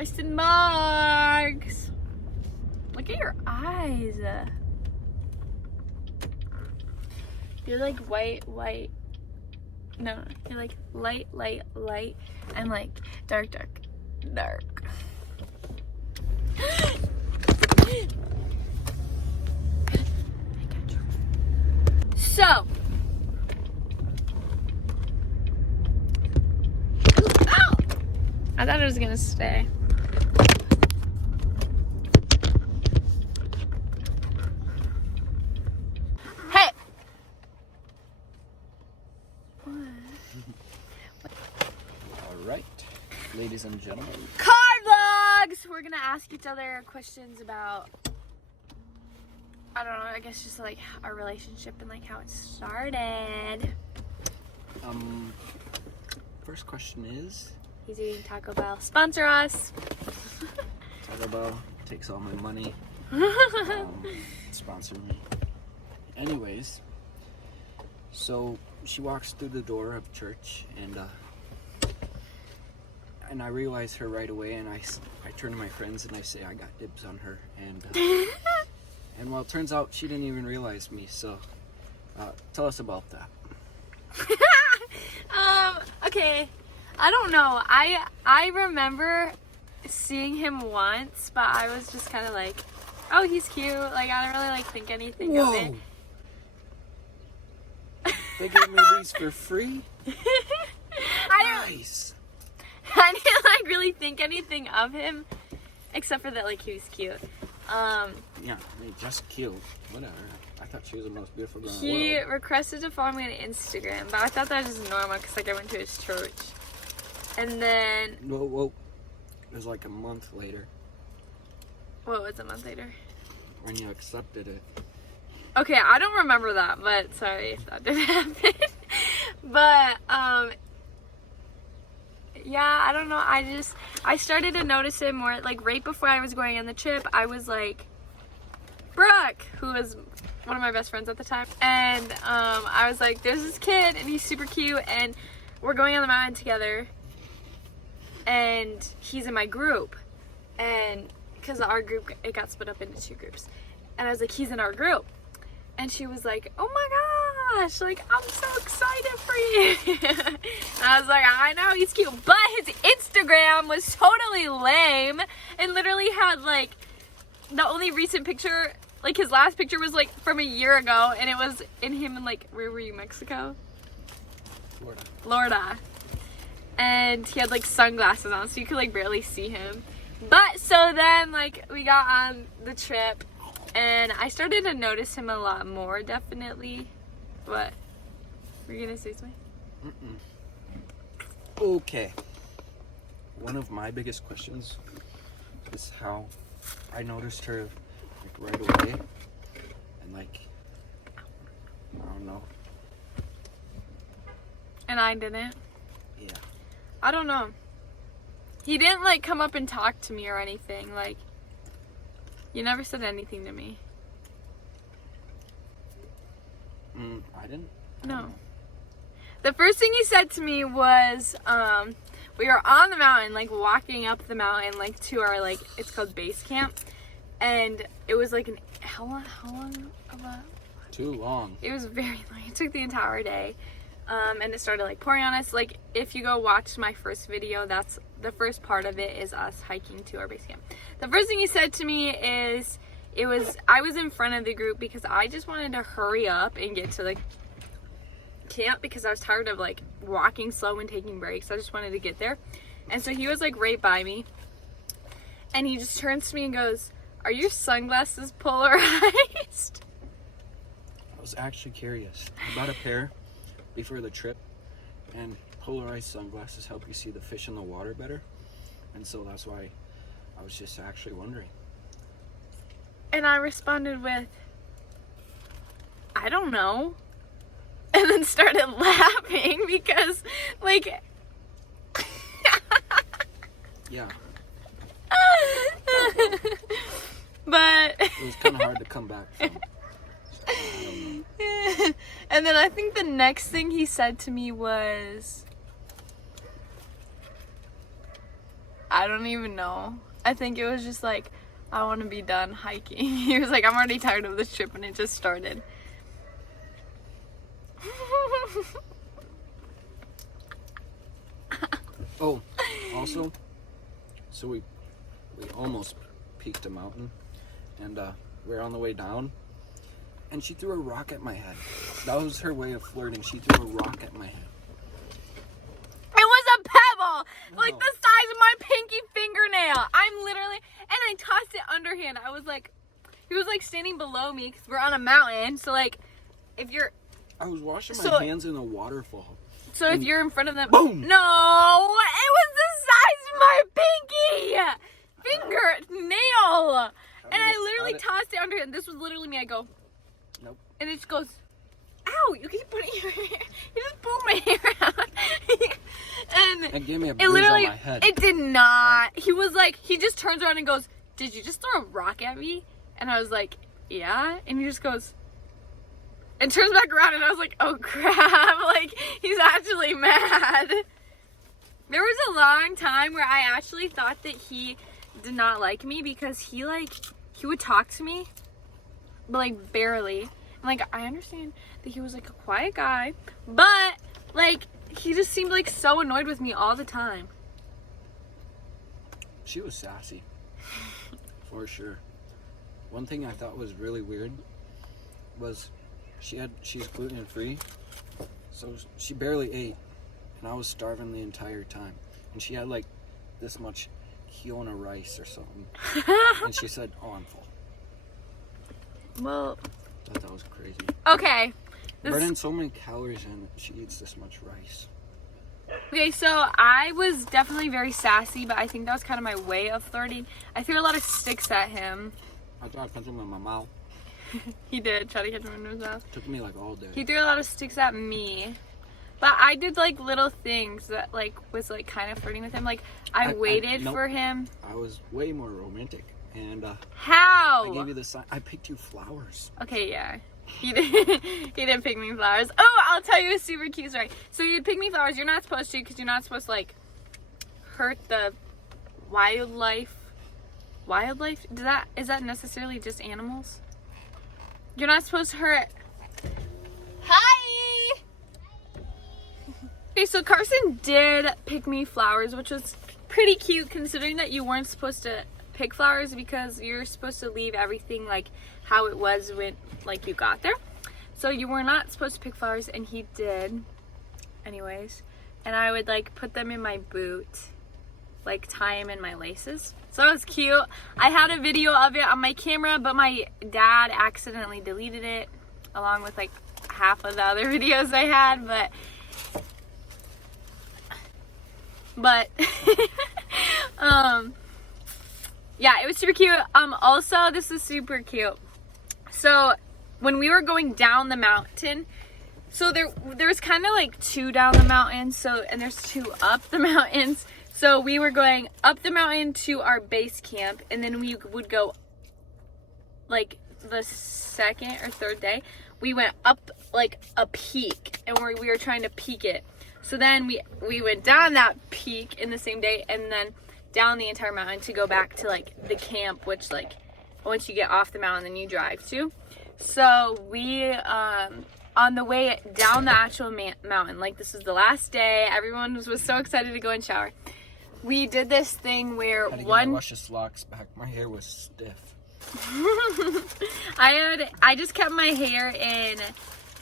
Carson Marks. Look at your eyes. You're like white. No, you're like light, and like dark. So, ow! I thought it was gonna stay. Hey! Alright, ladies and gentlemen. Car vlogs! We're gonna ask each other questions about, I don't know, I guess just like our relationship and like how it started. First question is, He's eating Taco Bell. Sponsor us! Taco Bell takes all my money. Sponsor me. Anyways, so she walks through the door of church, and I realize her right away, and I turn to my friends and I say I got dibs on her, and well, it turns out she didn't even realize me. So tell us about that. Okay. I don't know. I remember seeing him once, but I was just kind of like, oh, he's cute. Like, I don't really like think anything of it. They gave me these for free? Nice. I didn't like really think anything of him, except for that like he was cute. Yeah, I mean, just cute. Whatever. I thought she was the most beautiful girl in the He world. requested to follow me on Instagram, but I thought that was just normal because like I went to his church. And then, Whoa. It was like a month later what was a month later? when you accepted it. Okay, I don't remember that, but sorry if that didn't happen. But, yeah, I don't know. I started to notice it more, like, right before I was going on the trip, I was like, Brooke, who was one of my best friends at the time, and, I was like, there's this kid, and he's super cute, and we're going on the mountain together, and he's in my group, and, because our group, it got split up into two groups, and I was like, he's in our group. And she was like, oh my gosh, like, I'm so excited for you. And I was like, I know, he's cute. But his Instagram was totally lame and literally had, like, the only recent picture, like, his last picture was, like, from a year ago. And it was in him in, like, where were you, Mexico? Florida. And he had, like, sunglasses on, so you could, like, barely see him. But, so then, like, we got on the trip. And I started to notice him a lot more, definitely. What? Were you gonna say something? Okay. One of my biggest questions is how I noticed her like right away, and like I don't know. And I didn't. Yeah. I don't know. He didn't like come up and talk to me or anything. Like, you never said anything to me. I didn't. No. The first thing he said to me was, we were on the mountain, like walking up the mountain, like to our like it's called base camp, and it was like how long of a? Too long. It was very long. It took the entire day. And it started like pouring on us. Like if you go watch my first video, that's the first part of it is us hiking to our base camp. The first thing he said to me is I was in front of the group because I just wanted to hurry up and get to the camp because I was tired of like walking slow and taking breaks. I just wanted to get there. And so he was like right by me. And he just turns to me and goes, "Are your sunglasses polarized?" I was actually curious. I bought a pair before the trip, and polarized sunglasses help you see the fish in the water better, and so that's why I was just actually wondering. And I responded with, I don't know, and then started laughing because like Yeah. But It was kind of hard to come back from. and then I think the next thing he said to me was, I don't even know. I think it was just like, I want to be done hiking. He was like, I'm already tired of this trip, and it just started. Oh, also, so we almost peaked a mountain, and we're on the way down, and she threw a rock at my head. That was her way of flirting. She threw a rock at my head. It was a pebble, like No. the size of my pinky fingernail. I'm literally, and I tossed it underhand. I was like, he was like standing below me because we're on a mountain. So like, if you're, I was washing my So- hands in a waterfall. so if you're in front of them, Boom! No, it was the size of my pinky fingernail. And I literally tossed it underhand. This was literally me. I go, Nope. and it just goes, ow, you keep putting your hair, you just pulled my hair out. And It gave me a it bruise literally, on my head. it did not. He was like, he just turns around and goes, did you just throw a rock at me? And I was like, yeah. And he just goes, and turns back around, and I was like, oh crap, like, he's actually mad. There was a long time where I actually thought that he did not like me because he would talk to me, but like barely. And like, I understand that he was like a quiet guy, but like, he just seemed like so annoyed with me all the time. She was sassy, for sure. One thing I thought was really weird was she's gluten free, so she barely ate, and I was starving the entire time. And she had like this much Kiona rice or something, and she said, "Oh, I'm full." Well, I thought that was crazy. okay. Burning so many calories and she eats this much rice. Okay, so I was definitely very sassy, but I think that was kind of my way of flirting. I threw a lot of sticks at him. I tried to punch him in my mouth. He did try to catch him in his mouth. Took me like all day. He threw a lot of sticks at me. But I did like little things that like was like kind of flirting with him. Like I waited nope. for him. I was way more romantic, and How? I gave you the sign. I picked you flowers. Okay, yeah. He did. He did pick me flowers. Oh, I'll tell you a super cute story. So you'd pick me flowers. You're not supposed to, because you're not supposed to like hurt the wildlife. Wildlife? Is that necessarily just animals? You're not supposed to hurt. Hi. Okay, so Carson did pick me flowers, which was pretty cute considering that you weren't supposed to pick flowers because you're supposed to leave everything like how it was when like you got there. So you were not supposed to pick flowers, and he did anyways. And I would like put them in my boot, like tie them in my laces. So it was cute. I had a video of it on my camera, but my dad accidentally deleted it along with like half of the other videos I had, but yeah, it was super cute. Also, this is super cute. So when we were going down the mountain, so there was kind of like two down the mountain, and there's two up the mountains. So we were going up the mountain to our base camp, and then we would go like the second or third day, we went up like a peak, and we were trying to peak it. So then we went down that peak in the same day, and then down the entire mountain to go back to like the camp, which like once you get off the mountain then you drive to. So we on the way down the actual mountain, like this was the last day, everyone was so excited to go and shower. We did this thing where I had to get my luscious locks back. My hair was stiff. I just kept my hair in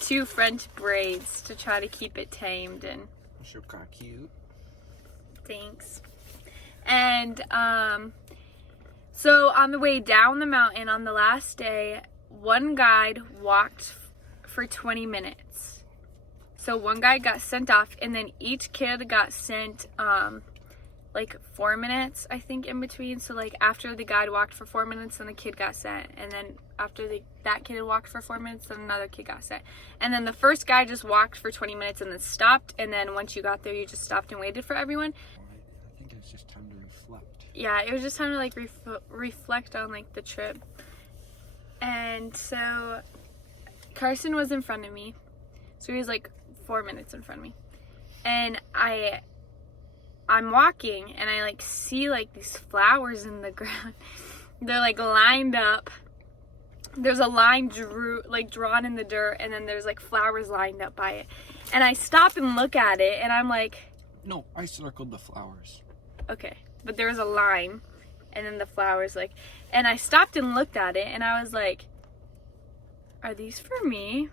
2 French braids to try to keep it tamed, and It's so kind of cute. thanks. And so on the way down the mountain on the last day, one guide walked for 20 minutes. So one guy got sent off, and then each kid got sent like 4 minutes, I think, in between. So like after the guide walked for 4 minutes, then the kid got sent, and then after that kid had walked for 4 minutes, then another kid got sent. And then the first guy just walked for 20 minutes and then stopped, and then once you got there you just stopped and waited for everyone. I think it's just time to reflect. Yeah, it was just time to like reflect on like the trip. And so Carson was in front of me, so he was like 4 minutes in front of me, and I'm walking and I like see like these flowers in the ground. They're like lined up. There's a line drawn in the dirt, and then there's like flowers lined up by it. And I stop and look at it, and I'm like, No, I circled the flowers. okay, but there was a line, and then the flowers like, and I stopped and looked at it, and I was like, are these for me?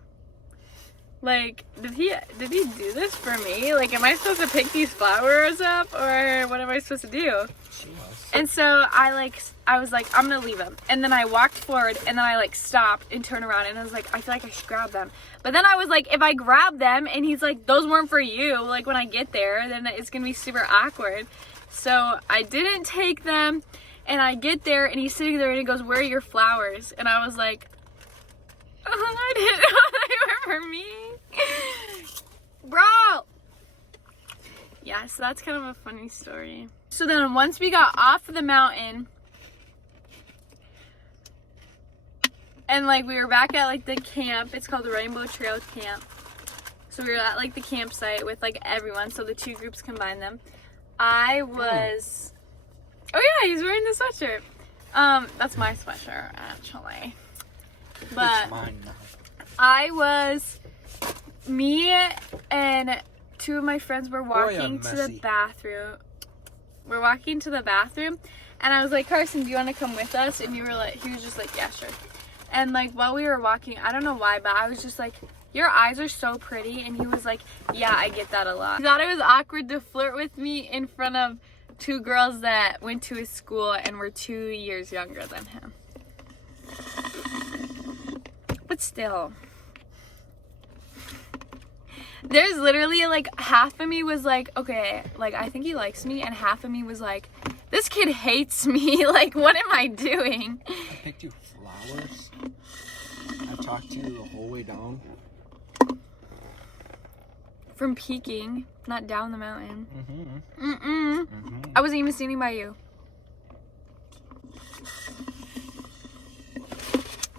Like, did he do this for me? Like, am I supposed to pick these flowers up, or what am I supposed to do? She was. And so I was like, I'm gonna leave them. And then I walked forward, and then I like stopped and turned around, and I was like, I feel like I should grab them. But then I was like, if I grab them and he's like, those weren't for you, like when I get there, then it's gonna be super awkward. So I didn't take them, and I get there, and he's sitting there, and he goes, where are your flowers? And I was like, oh, I didn't know they were for me. Bro! Yeah, so that's kind of a funny story. So then once we got off the mountain, and like we were back at like the camp, it's called the Rainbow Trail Camp. So we were at like the campsite with like everyone, so the two groups combined them. I was, oh yeah, he's wearing the sweatshirt. That's my sweatshirt actually. But It's mine now. me and two of my friends were walking to the messy. bathroom. We're walking to the bathroom, and I was like, Carson, do you want to come with us? And he was just like, yeah, sure. And like while we were walking, I don't know why, but I was just like, your eyes are so pretty. And he was like, yeah, I get that a lot. He thought it was awkward to flirt with me in front of two girls that went to his school and were 2 years younger than him. But still, there's literally like half of me was like, okay, like I think he likes me, and half of me was like, this kid hates me. Like, what am I doing? I picked you flowers. I talked to you the whole way down. From peeking, not down the mountain. Mm-hmm. I wasn't even standing by you.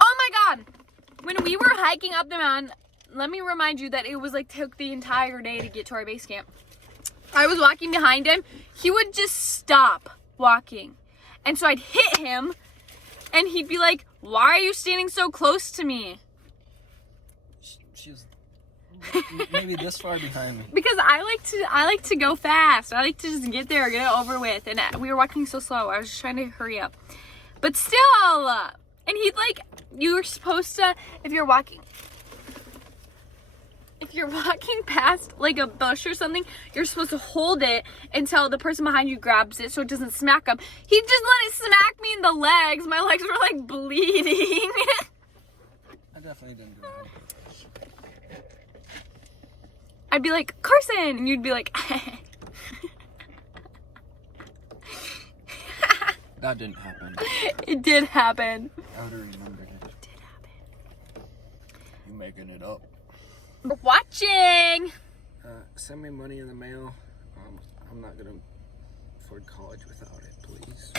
Oh my god! When we were hiking up the mountain, let me remind you that it was like took the entire day to get to our base camp. I was walking behind him. He would just stop walking. And so I'd hit him, and he'd be like, why are you standing so close to me? She's maybe this far behind me. Because I like to go fast. I like to just get there, get it over with. And we were walking so slow. I was just trying to hurry up. But still, and he'd like, you were supposed to, if you're walking past like a bush or something, you're supposed to hold it until the person behind you grabs it so it doesn't smack them. He just let it smack me in the legs. My legs were like bleeding. I definitely didn't do it. I'd be like, Carson, and you'd be like, That didn't happen. it did happen. I would have remembered it. It did happen. You making it up. For watching. Send me money in the mail. I'm not gonna afford college without it, please.